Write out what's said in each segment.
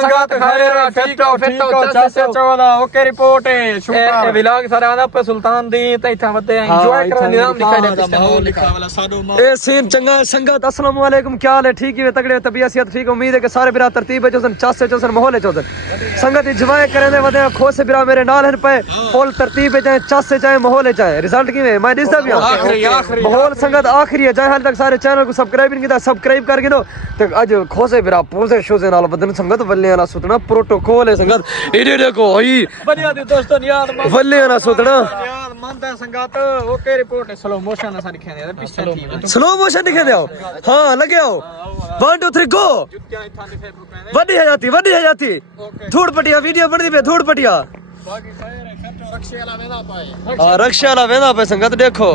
ਸੰਗਤ ਖੈਰ ਫਿੱਟੋ ਚਾਸੇ ਚੋਦਾ ਓਕੇ ਰਿਪੋਰਟ ਹੈ ਸ਼ੁਕਰ ਇਹ ਵਲੌਗ ਸਾਰਾ ਆਂਦਾ ਪਰ ਸੁਲਤਾਨ ਦੀ ਤੇ ਇੱਥੇ ਵੱਦੇ ਇੰਜੋਏ ਕਰਨ ਨਿਜ਼ਾਮ ਲਿਖਿਆ ਹੈ ਮਾਹੌਲ ਲਿਖਿਆ ਵਾਲਾ ਸਾਡੋ ਇਹ ਸੀਨ ਚੰਗਾ ਸੰਗਤ अस्सलाम वालेकुम क्या हाल है ठीक है तगड़े तबीयत सेहत ठीक उम्मीद है कि सारे बिरा तरतीब है चोसन चासे चोसन माहौल है चोसन संगत इजमाए करने वदे खो से बिरा मेरे नाल हन पे फुल तरतीब है चाहे चासे चाहे माहौल है चाहे रिजल्ट की मैं दिसदा भी आखिरी माहौल संगत आखिरी है चाहे हाल तक सारे चैनल को सब्सक्राइब नहीं किया सब्सक्राइब करके दो तो आज खो से बिरा पोसे शो से नाल बदन संगत वल्ले वाला सुतना प्रोटोकॉल है संगत इडे देखो हई बढ़िया दी दोस्तों यार वल्ले वाला सुतना यार मंदा संगत ओके रिपोर्ट है स्लो मोशन सा लिखे ने पिछले थी स्लो मोशन दिखे दे हां लगे आओ 1 2 3 गो जुत्तियां इथा लिखे रुपए वड्डी है जाती धूड़ पटिया वीडियो बनदी पे धूड़ पटिया बाकी खैर खर्चो रक्षे वाला वेदा पाए हां रक्षा वाला वेदा पे संगत देखो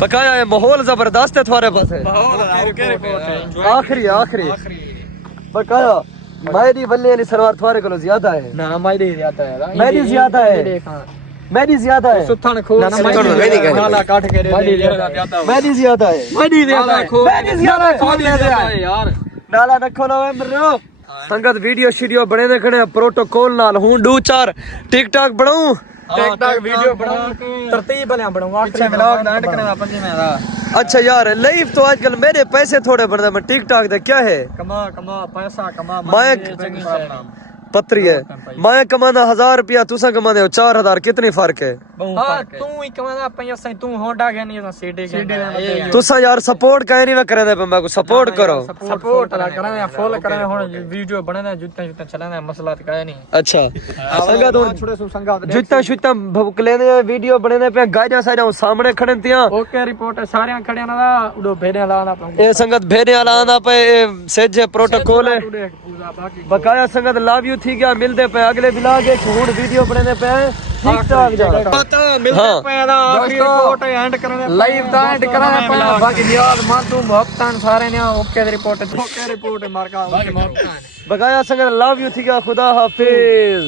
बकाया है माहौल जबरदस्त है तुम्हारे पास है ओके रिपोर्ट है आखिरी बकाया मेरी बल्ले वाली सलवार तुम्हारे को ज्यादा है ना मायदे ज्यादा है मेरी ज्यादा है मेरी ज्यादा है सुथन खो नाला काट के मेरी ज्यादा है मेरी ज्यादा खो मेरी ज्यादा है यार नाला रखो ना मरो संगत वीडियो शीडियो बने देखने प्रोटोकॉल नाल हूं डू चार टिकटॉक बनाऊं टिकटॉक वीडियो बनाऊं तरतीब वाला बनाऊं आखिरी व्लॉग दा एंड करना पंजे दा अच्छा यार लाइव तो आजकल मेरे पैसे थोड़े बनदा मैं टिकटॉक दे क्या है कमा पैसा कमा मैं पत्री है मैं कमाना 1000 रुपया तुसा कमाने हो 4000 कितनी फर्क है हां तू ही कमाना पैसा तू होंडा के नहीं सीडी के तुसा यार सपोर्ट काहे नहीं करे पे मैं को सपोर्ट करो सपोर्ट करने फुल करने हुन वीडियो बने जुत्ता चलाने मसला तो काहे नहीं अच्छा संगत हुन छोड़े सु संगत जुत्ता भुकले ने वीडियो बने पे गाइया सारे सामने खड़े तिया ओके रिपोर्ट सारे खड़े ना उडो भेड़े लाना ए संगत भेड़े लाना पे सेज प्रोटोकॉल है बकाया संगत लव यू थी क्या मिलते पे अगले व्लॉग एक हुन वीडियो बनने पे टिकटॉक जा पता मिलते पे दा आखिरी रिपोर्ट एंड करने लाइव दा एंड करने पे बाकी नियाज मान तू भक्तान सारे ने ओके रिपोर्ट मार का ओके भक्तान बकाया संगत लव यू थी क्या खुदा हाफिज।